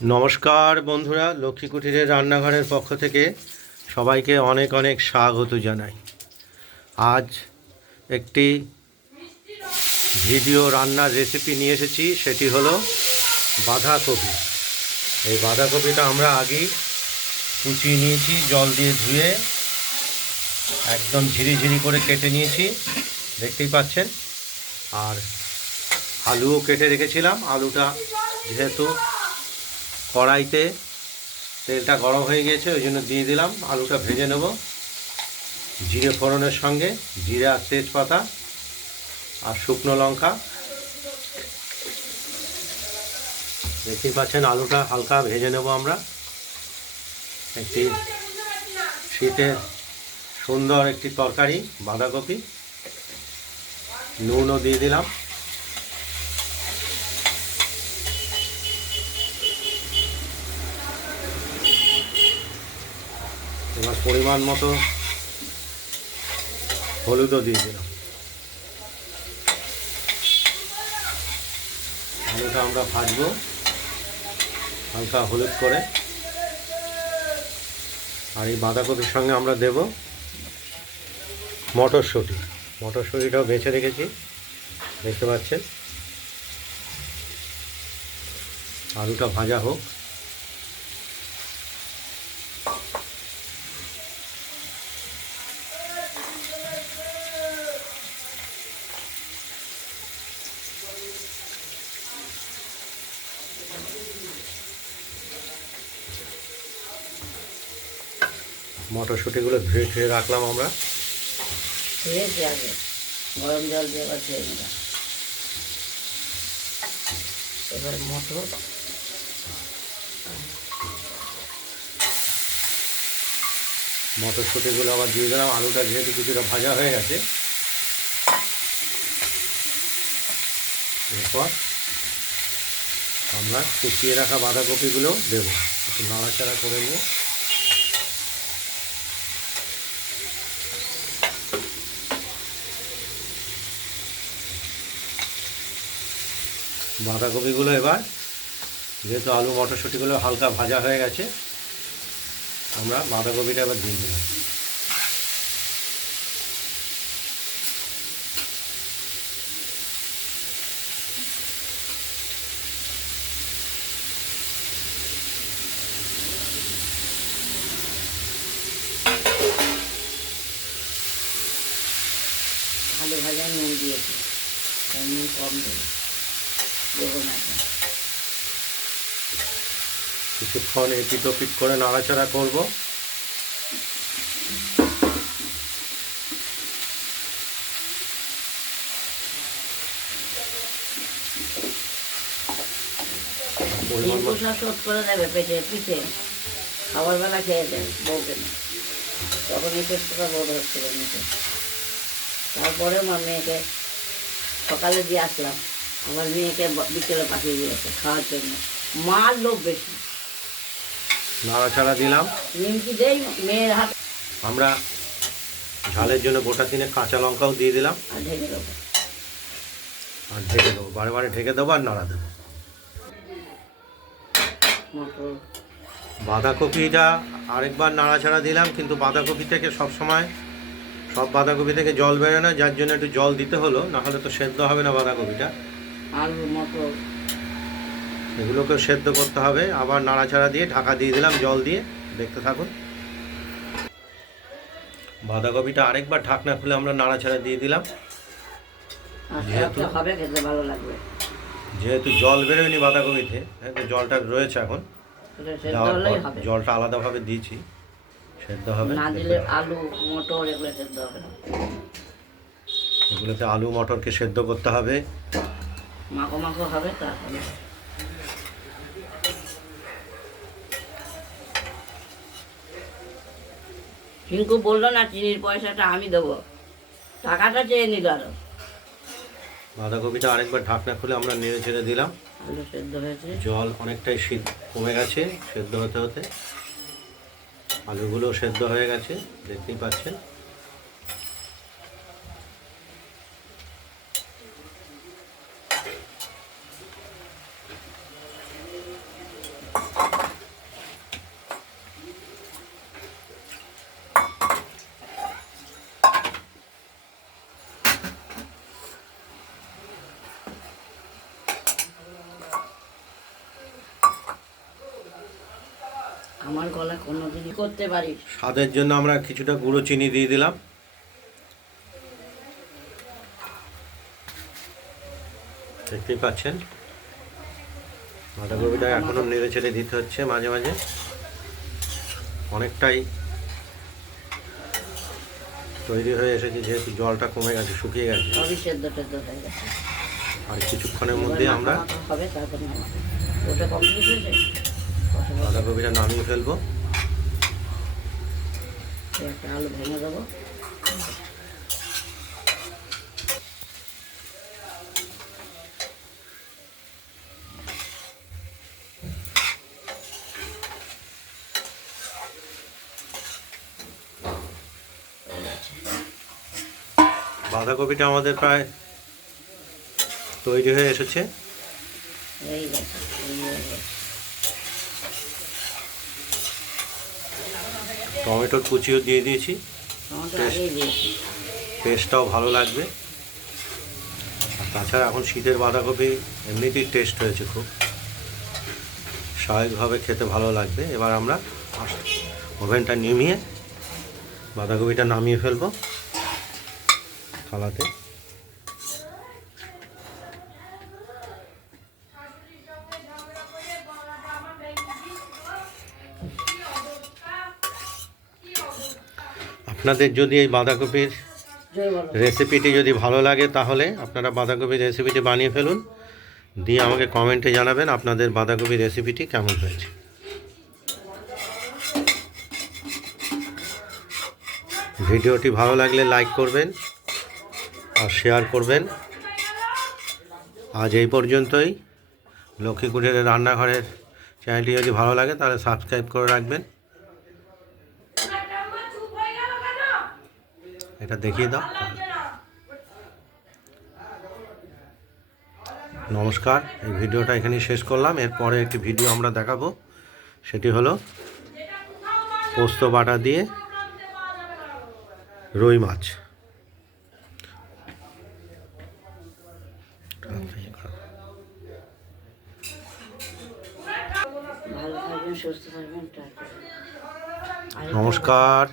নমস্কার বন্ধুরা, লক্ষ্মী কুটিরের রান্নাঘরের পক্ষ থেকে সবাইকে অনেক অনেক স্বাগত জানাই। আজ একটি ভিডিও রান্নার রেসিপি নিয়ে এসেছি, সেটি হলো বাঁধাকপি। এই বাঁধাকপিটা আমরা আগেই কুচিয়ে নিয়েছি, জল দিয়ে ধুয়ে একদম ঝিরিঝিরি করে কেটে নিয়েছি, দেখতেই পাচ্ছেন। আর আলুও কেটে রেখেছিলাম। আলুটা যেহেতু কড়াইতে তেলটা গরম হয়ে গিয়েছে, ওই জন্য দিয়ে দিলাম। আলুটা ভেজে নেব জিরে ফোড়নের সঙ্গে, জিরে আর তেজপাতা আর শুকনো লঙ্কা। দেখতেই পাচ্ছেন আলুটা হালকা ভেজে নেব আমরা। একটি শীতের সুন্দর একটি তরকারি বাঁধাকপি। নুনও দিয়ে দিলাম। এবার পরিমাণ মতো হলুদও দিয়ে দিলাম। আলুটা আমরা ভাজবো হালকা হলুদ করে। আর এই বাঁধাকপির সঙ্গে আমরা দেব মটরশুঁটি। মটরশুঁটিটাও বেছে রেখেছি, দেখতে পাচ্ছেন। আলুটা ভাজা হোক। মটরশুঁটিগুলো ধুয়ে ধুয়ে রাখলাম আমরা। গরম জল দিয়ে আবার ধুয়ে নিলাম। এবার মটরশুঁটিগুলো আবার দিয়ে দিলাম। আলুটা যেহেতু কিছুটা ভাজা হয়ে গেছে, এরপর আমরা কুচিয়ে রাখা বাঁধাকপিগুলো দেবো। একটু নাড়াচাড়া করে নিয়ে বাঁধাকপিগুলো এবার, যেহেতু আলু মটরশুঁটিগুলো হালকা ভাজা হয়ে গেছে, আমরা বাঁধাকপিটা এবার দিয়ে দিলাম। আলু ভাজা নুন দিয়েছি, নুন কম দেবো না। কিছুক্ষণ এপিট ওপিট করে নাড়াচাড়া করব। শোধ করে দেবে পেটে পিঠে, খাবার বেলা খেয়ে দেয় বউকে। তখন এই পেটটা বোধ হচ্ছিল নিতে। তারপরে আমার মেয়েকে সকালে দিয়ে আসলাম, আমার মেয়েকে বিকেলে পাঠিয়ে দিয়েছে খাওয়ার জন্য। মার লোভ বেশি। নাড়াচাড়া দিলাম। নিমকি দেই মেয়ের হাত। আমরা ঝালের জন্য গোটা তিনে কাঁচা লঙ্কাও দিয়ে দিলাম। আর ঢেকে দেবো। বারে বারে ঢেকে দেবো আর নাড়া দেবো। বাঁধাকপিটা আরেকবার নাড়াচাড়া দিলাম, কিন্তু বাঁধাকপি থেকে সব বাঁধাকপি থেকে জল বেরোয় না, যার জন্য একটু জল দিতে হলো, না হলে তো সেদ্ধ হবে না বাঁধাকপিটা। আলু মটর এগুলোকেও সেদ্ধ করতে হবে। আবার নাড়াচাড়া দিয়ে ঢাকা দিয়ে দিলাম জল দিয়ে। দেখতে থাকুন। বাঁধাকপিটা আরেকবার ঢাকনা খুলে আমরা নাড়াচাড়া দিয়ে দিলাম। যেহেতু জল বেরোয়নি বাঁধাকপিতে, জলটা রয়েছে এখন, জলটা আলাদাভাবে দিয়েছি, সেদ্ধ হবে না দিলে আলু মটর এগুলো সেদ্ধ হবে না। এগুলোতে আলু মটরকে সেদ্ধ করতে হবে, মাখো মাখো হবে। তারপরে টিঙ্কু বললো না চিনির পয়সাটা আমি দেবো, টাকাটা চেয়ে নিল। আরো বাঁধাকপিটা আরেকবার ঢাকনা খুলে আমরা নেড়ে ছেড়ে দিলাম। আলু সেদ্ধ হয়েছে, জল অনেকটাই কমে গেছে সেদ্ধ হতে হতে। আলুগুলো সেদ্ধ হয়ে গেছে, দেখতেই পাচ্ছেন। আমার গলা কোনোদিনই করতে পারিস। স্বাদের জন্য আমরা কিছুটা গুঁড়ো চিনি দিয়ে দিলাম। দেখতেই পাচ্ছেন বাঁধাকপিটা এখনও নেড়ে ছেড়ে দিতে হচ্ছে মাঝে মাঝে। অনেকটাই তৈরি হয়ে এসেছে, যেহেতু জলটা কমে গেছে, শুকিয়ে গেছে। সবই সেদ্ধ টেদ্ধ হয়ে গেছে। আর কিছুক্ষণের মধ্যে আমরা হবে, তারপর নামাবো। ওটা কমপ্লিট হয়েছে, বাঁধাকপিটা নামিয়ে ফেলবো। একটা আলু ভেঙে দেবো। বাঁধাকপিটা আমাদের প্রায় তৈরি হয়ে এসেছে। এই গেছে, এই হয়ে গেছে। টমেটোর কুচিও দিয়ে দিয়েছি, টমেটো আগেই দিয়েছি। টেস্টটাও ভালো লাগবে। আর তাছাড়া এখন শীতের বাঁধাকপি এমনিতেই টেস্ট হয়েছে খুব, স্বাভাবিকভাবে খেতে ভালো লাগবে। এবার আমরা ওভেনটা নিমিয়ে বাঁধাকপিটা নামিয়ে ফেলবো থালাতে। আপনাদের যদি এই বাঁধাকপির জয় বলো। রেসিপিটি যদি ভালো লাগে তাহলে আপনারা বাঁধাকপির রেসিপিটি বানিয়ে ফেলুন, দিয়ে আমাকে কমেন্টে জানাবেন আপনাদের বাঁধাকপির রেসিপিটি কেমন হয়েছে। ভিডিওটি ভালো লাগলে লাইক করবেন আর শেয়ার করবেন। আজ এই পর্যন্তই। লক্ষ্মী কুটিরের রান্নাঘরের চ্যানেলটি যদি ভালো লাগে তাহলে সাবস্ক্রাইব করে রাখবেন। এটা দেখিয়ে দাও। নমস্কার, এই ভিডিওটা এখানেই শেষ করলাম। এরপরে একটি ভিডিও আমরা দেখাবো, সেটি হলো পোস্ত বাটা দিয়ে রুই মাছ। ভালো থাকবেন, সুস্থ থাকবেন। টাটা। নমস্কার।